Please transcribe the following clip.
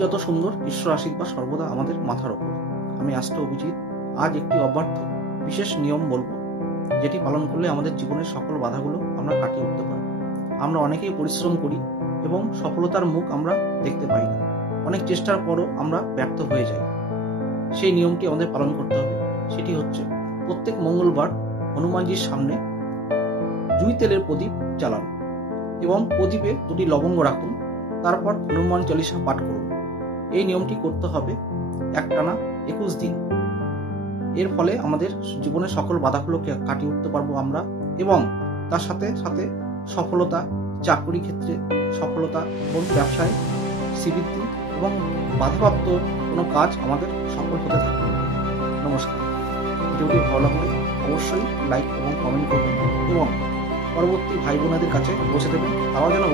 যত সুন্দর ঈশ্বর আশীর্বাদ সর্বদা আমাদের মাথার ওপর। আমি অ্যাস্ট্রো অভিজিৎ। আজ একটি অব্যর্থ বিশেষ নিয়ম বলবো, যেটি পালন করলে আমাদের জীবনের সকল বাধাগুলো আমরা কাটিয়ে উঠতে পারব। আমরা অনেকেই পরিশ্রম করি এবং সফলতার মুখ আমরা দেখতে পাই না। অনেক চেষ্টার পরও আমরা ব্যর্থ হয়ে যাই। সেই নিয়মটি আমাদের পালন করতে হবে। সেটি হচ্ছে, প্রত্যেক মঙ্গলবার হনুমানজির সামনে জুঁই তেলের প্রদীপ জ্বালান এবং প্রদীপে 2টি লবঙ্গ রাখুন। তারপর হনুমান চালিসা পাঠ করুন। এই নিয়মটি করতে হবে একটানা 21 দিন। এর ফলে আমাদের জীবনের সকল বাধাগুলোকে কাটিয়ে উঠতে পারবো আমরা, এবং তার সাথে সাথে সফলতা, চাকরি ক্ষেত্রে সফলতা এবং ব্যবসায় শ্রীবৃদ্ধি এবং বাধাপ্রাপ্ত কোনো কাজ আমাদের সফল হতে থাকবে। নমস্কার। ভিডিওটি ভালো লাগলে অবশ্যই লাইক এবং কমেন্ট করবেন এবং পরবর্তী ভাই বোনেদের কাছে পৌঁছে দেবেন। তারাও যেন